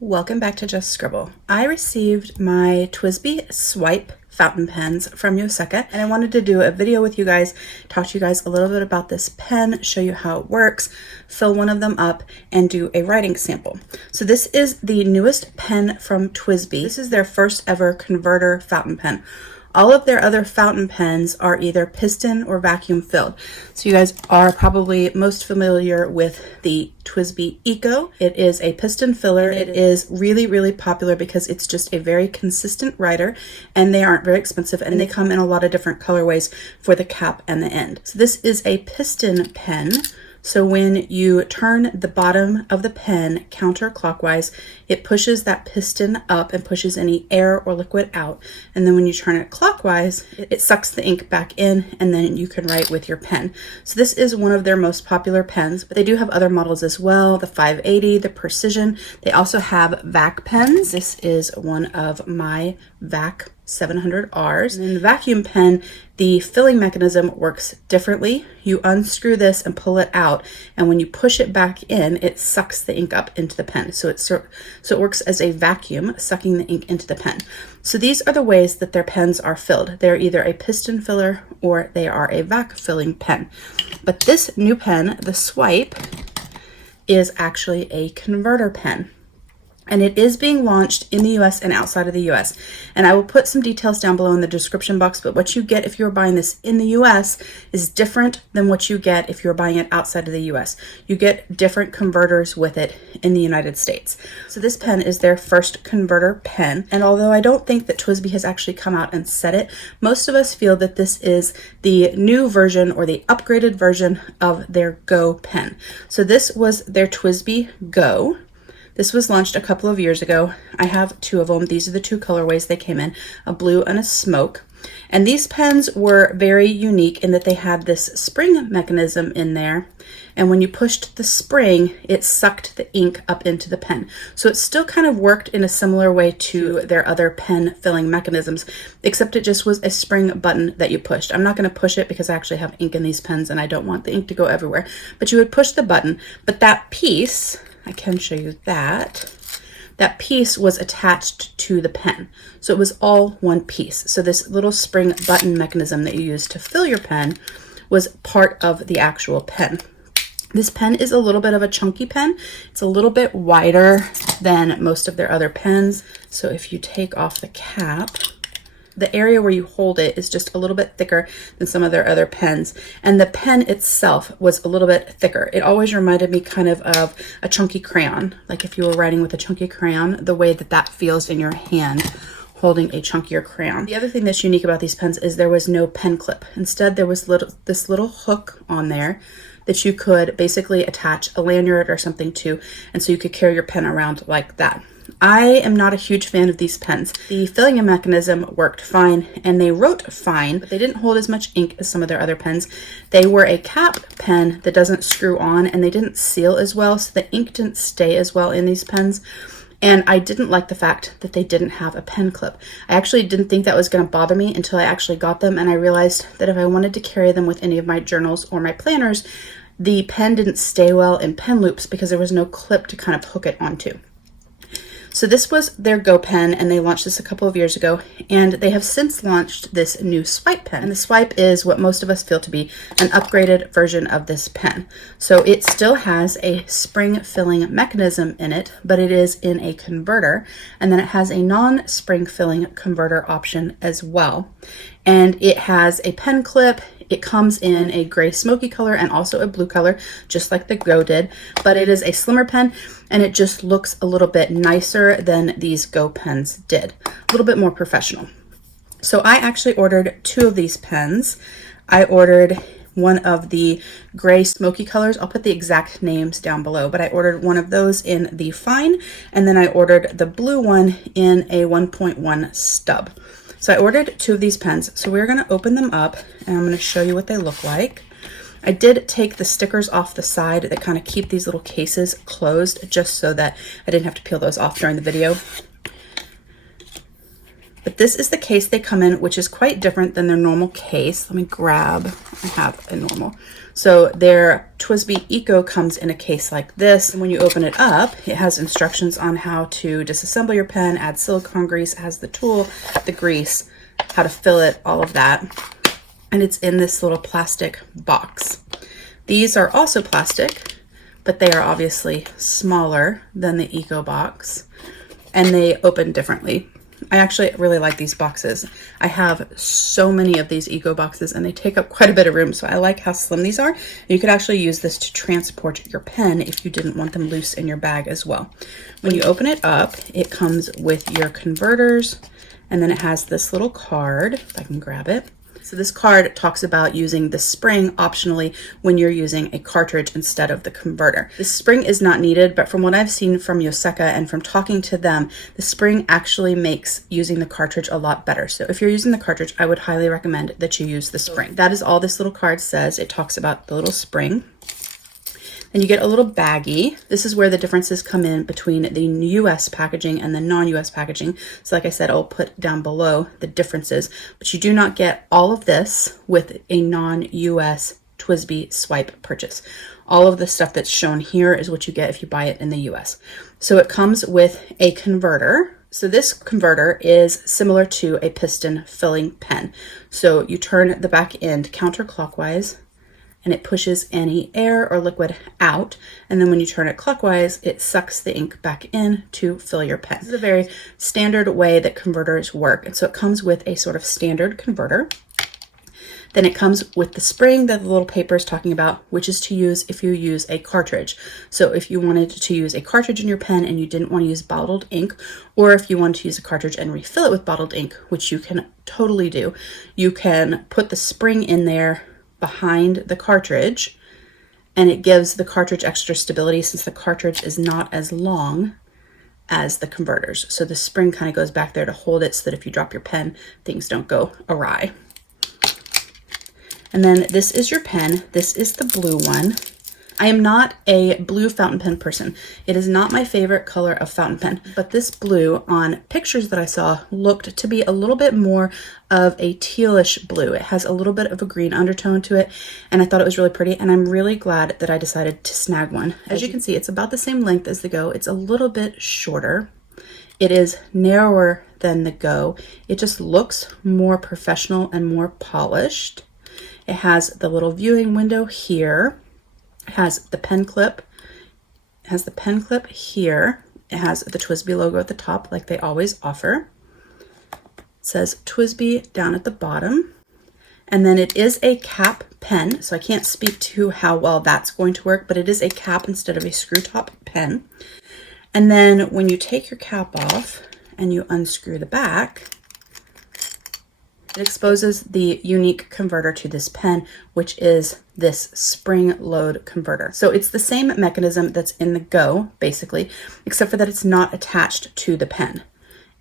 Welcome back to Just Scribble. I received my TWSBI swipe fountain pens from Yoseka, and I wanted to do a video with you guys, talk to you guys a little bit about this pen, show you how it works, fill one of them up, and do a writing sample. So this is the newest pen from TWSBI. This is their first ever converter fountain pen. All of their other fountain pens are either piston or vacuum filled. So you guys are probably most familiar with the TWSBI Eco. It is a piston filler. It is really, really popular because it's just a very consistent writer, and they aren't very expensive, and they come in a lot of different colorways for the cap and the end. So this is a piston pen. So when you turn the bottom of the pen counterclockwise, it pushes that piston up and pushes any air or liquid out. And then when you turn it clockwise, it sucks the ink back in, and then you can write with your pen. So this is one of their most popular pens, but they do have other models as well, the 580, the Precision. They also have vac pens. This is one of my vac 700Rs. And in the vacuum pen, the filling mechanism works differently. You unscrew this and pull it out, and when you push it back in, it sucks the ink up into the pen. So it works as a vacuum, sucking the ink into the pen. So these are the ways that their pens are filled. They're either a piston filler or they are a vac filling pen. But this new pen, the Swipe, is actually a converter pen. And it is being launched in the US and outside of the US. And I will put some details down below in the description box, but what you get if you're buying this in the US is different than what you get if you're buying it outside of the US. You get different converters with it in the United States. So this pen is their first converter pen. And although I don't think that TWSBI has actually come out and said it, most of us feel that this is the new version or the upgraded version of their Go pen. So this was their TWSBI Go. This was launched a couple of years ago. I have two of them. These are the two colorways they came in, a blue and a smoke. And these pens were very unique in that they had this spring mechanism in there. And when you pushed the spring, it sucked the ink up into the pen. So it still kind of worked in a similar way to their other pen filling mechanisms, except it just was a spring button that you pushed. I'm not going to push it because I actually have ink in these pens and I don't want the ink to go everywhere. But you would push the button. But that piece, I can show you that. That piece was attached to the pen. So it was all one piece. So this little spring button mechanism that you use to fill your pen was part of the actual pen. This pen is a little bit of a chunky pen. It's a little bit wider than most of their other pens. So if you take off the cap, the area where you hold it is just a little bit thicker than some of their other pens. And the pen itself was a little bit thicker. It always reminded me kind of a chunky crayon. Like if you were writing with a chunky crayon, the way that that feels in your hand holding a chunkier crayon. The other thing that's unique about these pens is there was no pen clip. Instead, there was this little hook on there that you could basically attach a lanyard or something to, and so you could carry your pen around like that. I am not a huge fan of these pens. The filling mechanism worked fine and they wrote fine, but they didn't hold as much ink as some of their other pens. They were a cap pen that doesn't screw on, and they didn't seal as well, so the ink didn't stay as well in these pens. And I didn't like the fact that they didn't have a pen clip. I actually didn't think that was going to bother me until I actually got them, and I realized that if I wanted to carry them with any of my journals or my planners, the pen didn't stay well in pen loops because there was no clip to kind of hook it onto. So this was their Go pen, and they launched this a couple of years ago, and they have since launched this new Swipe pen. And the Swipe is what most of us feel to be an upgraded version of this pen. So it still has a spring filling mechanism in it, but it is in a converter, and then it has a non-spring filling converter option as well. And it has a pen clip. It comes in a gray smoky color and also a blue color, just like the Go did, but it is a slimmer pen, and it just looks a little bit nicer than these Go pens did, a little bit more professional. So I actually ordered two of these pens. I ordered one of the gray smoky colors. I'll put the exact names down below, but I ordered one of those in the fine, and then I ordered the blue one in a 1.1 stub. So I ordered two of these pens. So we're going to open them up, and I'm going to show you what they look like. I did take the stickers off the side that kind of keep these little cases closed, just so that I didn't have to peel those off during the video. But this is the case they come in, which is quite different than their normal case. Let me grab, I have a normal. So their TWSBI Eco comes in a case like this. And when you open it up, it has instructions on how to disassemble your pen, add silicone grease, it has the tool, the grease, how to fill it, all of that. And it's in this little plastic box. These are also plastic, but they are obviously smaller than the Eco box, and they open differently. I actually really like these boxes. I have so many of these Eco boxes and they take up quite a bit of room, so I like how slim these are. You could actually use this to transport your pen if you didn't want them loose in your bag as well. When you open it up, it comes with your converters, and then it has this little card, if I can grab it. So this card talks about using the spring optionally when you're using a cartridge instead of the converter. The spring is not needed, but from what I've seen from Yoseka and from talking to them, the spring actually makes using the cartridge a lot better. So if you're using the cartridge, I would highly recommend that you use the spring. That is all this little card says. It talks about the little spring. And you get a little baggie. This is where the differences come in between the US packaging and the non-US packaging. So like I said, I'll put down below the differences, but you do not get all of this with a non-US TWSBI swipe purchase. All of the stuff that's shown here is what you get if you buy it in the US. So it comes with a converter. So this converter is similar to a piston filling pen. So you turn the back end counterclockwise, and it pushes any air or liquid out. And then when you turn it clockwise, it sucks the ink back in to fill your pen. This is a very standard way that converters work. And so it comes with a sort of standard converter. Then it comes with the spring that the little paper is talking about, which is to use if you use a cartridge. So if you wanted to use a cartridge in your pen and you didn't want to use bottled ink, or if you wanted to use a cartridge and refill it with bottled ink, which you can totally do, you can put the spring in there behind the cartridge, and it gives the cartridge extra stability since the cartridge is not as long as the converters. So the spring kind of goes back there to hold it so that if you drop your pen, things don't go awry. And then this is your pen. This is the blue one. I am not a blue fountain pen person. It is not my favorite color of fountain pen, but this blue on pictures that I saw looked to be a little bit more of a tealish blue. It has a little bit of a green undertone to it, and I thought it was really pretty, and I'm really glad that I decided to snag one. As you can see, it's about the same length as the Go. It's a little bit shorter. It is narrower than the Go. It just looks more professional and more polished. It has the little viewing window here. It has the pen clip. It has the pen clip here. It has the TWSBI logo at the top, like they always offer. It says TWSBI down at the bottom. And then it is a cap pen, so I can't speak to how well that's going to work, but it is a cap instead of a screw top pen. And then when you take your cap off and you unscrew the back, it exposes the unique converter to this pen, which is this spring load converter. So it's the same mechanism that's in the Go, basically, except for that it's not attached to the pen.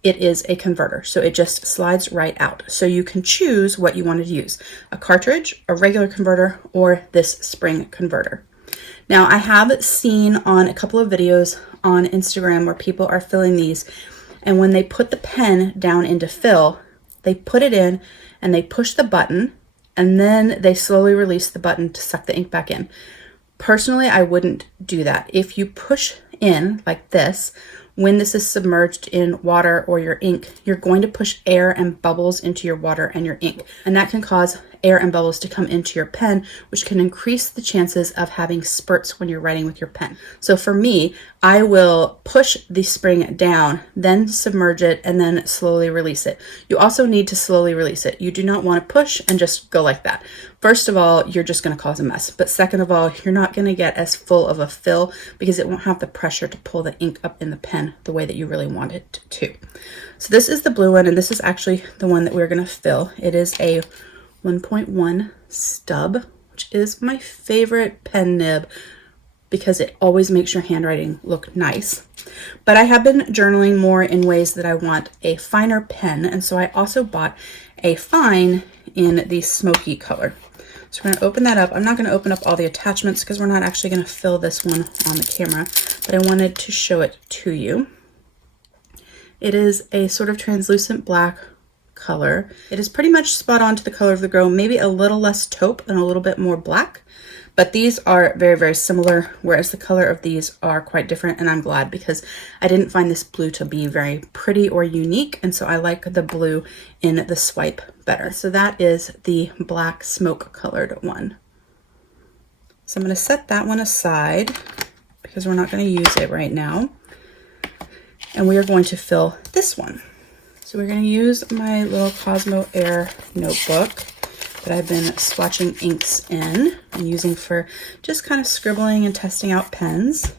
It is a converter, so it just slides right out. So you can choose what you want to use, a cartridge, a regular converter, or this spring converter. Now, I have seen on a couple of videos on Instagram where people are filling these, and when they put the pen down into fill, they put it in and they push the button, and then they slowly release the button to suck the ink back in. Personally, I wouldn't do that. If you push in like this, when this is submerged in water or your ink, you're going to push air and bubbles into your water and your ink, and that can cause air and bubbles to come into your pen, which can increase the chances of having spurts when you're writing with your pen. So for me, I will push the spring down, then submerge it, and then slowly release it. You also need to slowly release it. You do not want to push and just go like that. First of all, you're just going to cause a mess. But second of all, you're not going to get as full of a fill because it won't have the pressure to pull the ink up in the pen the way that you really want it to. So this is the blue one, and this is actually the one that we're going to fill. It is a 1.1 Stub, which is my favorite pen nib because it always makes your handwriting look nice. But I have been journaling more in ways that I want a finer pen, and so I also bought a fine in the smoky color. So we're going to open that up. I'm not going to open up all the attachments because we're not actually going to fill this one on the camera, but I wanted to show it to you. It is a sort of translucent black color. It is pretty much spot on to the color of the Go, maybe a little less taupe and a little bit more black, But these are very, very similar, whereas the color of these are quite different, and I'm glad because I didn't find this blue to be very pretty or unique, and so I like the blue in the swipe better. So that is the black smoke colored one. So I'm going to set that one aside because we're not going to use it right now. And we are going to fill this one. So we're going to use my little Cosmo Air notebook that I've been swatching inks in and using for just kind of scribbling and testing out pens.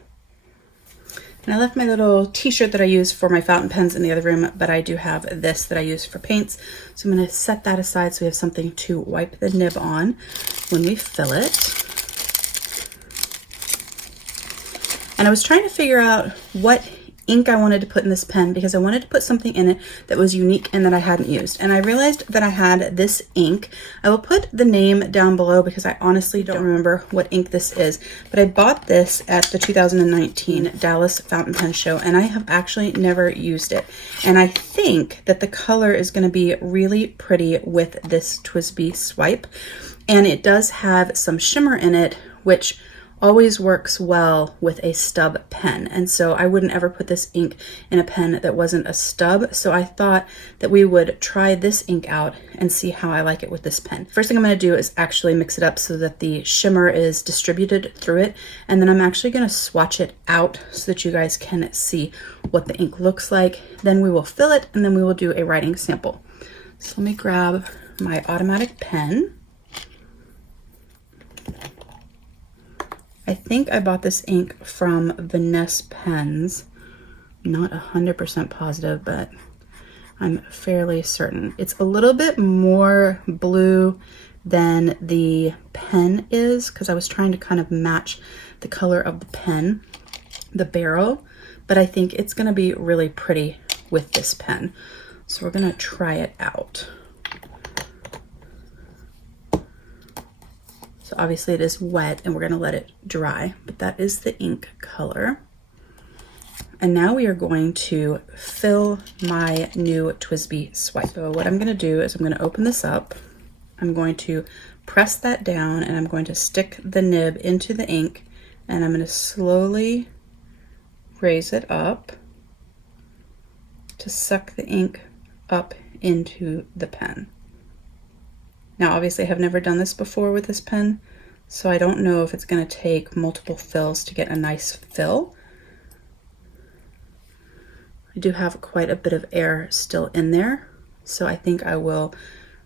And I left my little t-shirt that I use for my fountain pens in the other room, but I do have this that I use for paints. So I'm going to set that aside so we have something to wipe the nib on when we fill it. And I was trying to figure out what ink I wanted to put in this pen because I wanted to put something in it that was unique and that I hadn't used. And I realized that I had this ink. I will put the name down below because I honestly don't remember what ink this is. But I bought this at the 2019 Dallas Fountain Pen Show, and I have actually never used it. And I think that the color is going to be really pretty with this TWSBI swipe. And it does have some shimmer in it, which always works well with a stub pen, and so I wouldn't ever put this ink in a pen that wasn't a stub. So I thought that we would try this ink out and see how I like it with this pen. First thing I'm going to do is actually mix it up so that the shimmer is distributed through it, and then I'm actually going to swatch it out so that you guys can see what the ink looks like. Then we will fill it, and then we will do a writing sample. So let me grab my automatic pen. I think I bought this ink from Vanessa Pens. Not 100% positive, but I'm fairly certain. It's a little bit more blue than the pen is because I was trying to kind of match the color of the pen, the barrel, but I think it's going to be really pretty with this pen. So we're going to try it out. So obviously it is wet and we're going to let it dry, but that is the ink color. And now we are going to fill my new TWSBI swipe. So what I'm going to do is I'm going to open this up. I'm going to press that down and I'm going to stick the nib into the ink, and I'm going to slowly raise it up to suck the ink up into the pen. Now, obviously, I have never done this before with this pen, so I don't know if it's going to take multiple fills to get a nice fill. I do have quite a bit of air still in there, so I think I will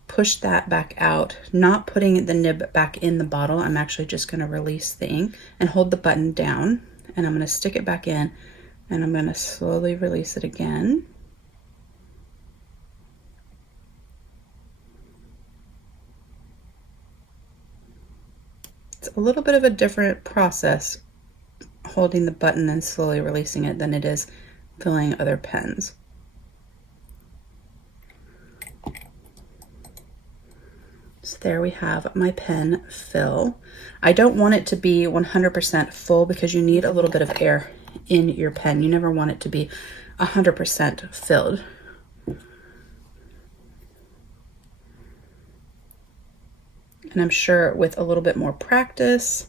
push that back out, not putting the nib back in the bottle. I'm actually just going to release the ink and hold the button down, and I'm going to stick it back in, and I'm going to slowly release it again. It's a little bit of a different process holding the button and slowly releasing it than it is filling other pens. So there we have my pen fill. I don't want it to be 100% full because you need a little bit of air in your pen. You never want it to be 100% filled. And I'm sure with a little bit more practice,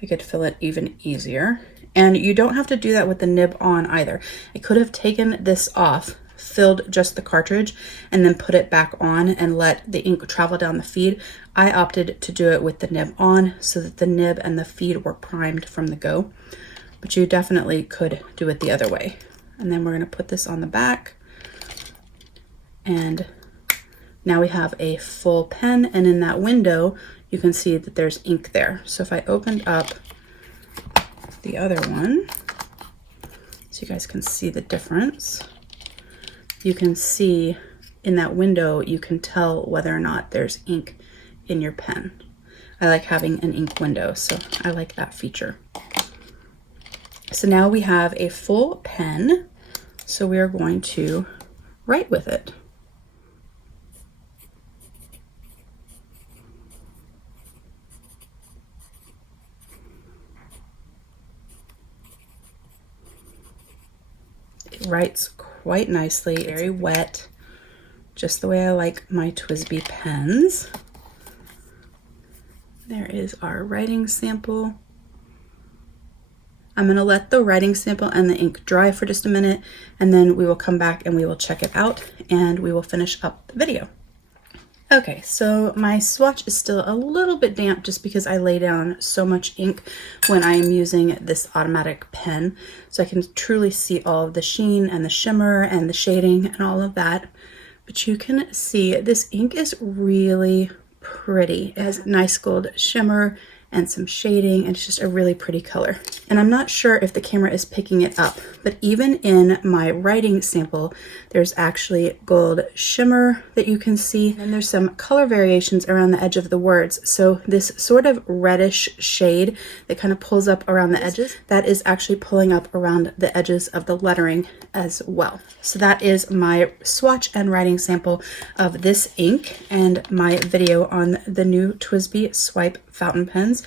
I could fill it even easier. And you don't have to do that with the nib on either. I could have taken this off, filled just the cartridge, and then put it back on and let the ink travel down the feed. I opted to do it with the nib on so that the nib and the feed were primed from the go. But you definitely could do it the other way. And then we're going to put this on the back, and now we have a full pen, and in that window, you can see that there's ink there. So if I opened up the other one, so you guys can see the difference, you can see in that window, you can tell whether or not there's ink in your pen. I like having an ink window, so I like that feature. So now we have a full pen, so we are going to write with it. It writes quite nicely, very wet, just the way I like my TWSBI pens. There is our writing sample. I'm going to let the writing sample and the ink dry for just a minute, and then we will come back and we will check it out and we will finish up the video. Okay, so my swatch is still a little bit damp just because I lay down so much ink when I am using this automatic pen. So I can truly see all of the sheen and the shimmer and the shading and all of that. But you can see this ink is really pretty. It has nice gold shimmer and some shading, and it's just a really pretty color. And I'm not sure if the camera is picking it up, but even in my writing sample, there's actually gold shimmer that you can see, and there's some color variations around the edge of the words. So this sort of reddish shade that kind of pulls up around the edges, that is actually pulling up around the edges of the lettering as well. So that is my swatch and writing sample of this ink and my video on the new TWSBI Swipe fountain pens.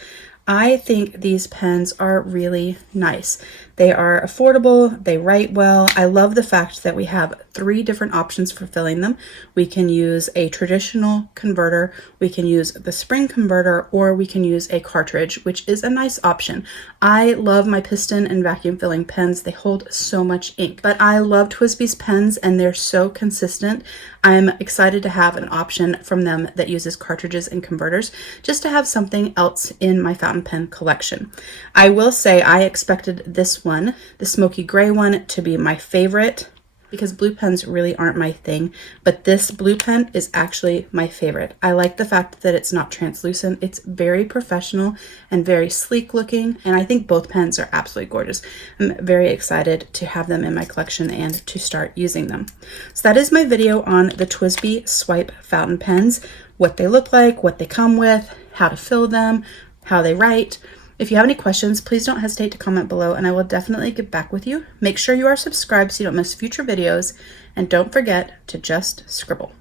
I think these pens are really nice. They are affordable, they write well. I love the fact that we have 3 different options for filling them. We can use a traditional converter, we can use the spring converter, or we can use a cartridge, which is a nice option. I love my piston and vacuum filling pens. They hold so much ink, but I love TWSBI's pens and they're so consistent. I'm excited to have an option from them that uses cartridges and converters, just to have something else in my fountain pen collection. I will say I expected this one, the smoky gray one, to be my favorite because blue pens really aren't my thing, but this blue pen is actually my favorite. I like the fact that it's not translucent. It's very professional and very sleek looking, and I think both pens are absolutely gorgeous. I'm very excited to have them in my collection and to start using them. So that is my video on the TWSBI Swipe fountain pens, what they look like, what they come with, how to fill them, how they write. If you have any questions, please don't hesitate to comment below and I will definitely get back with you. Make sure you are subscribed so you don't miss future videos, and don't forget to just scribble.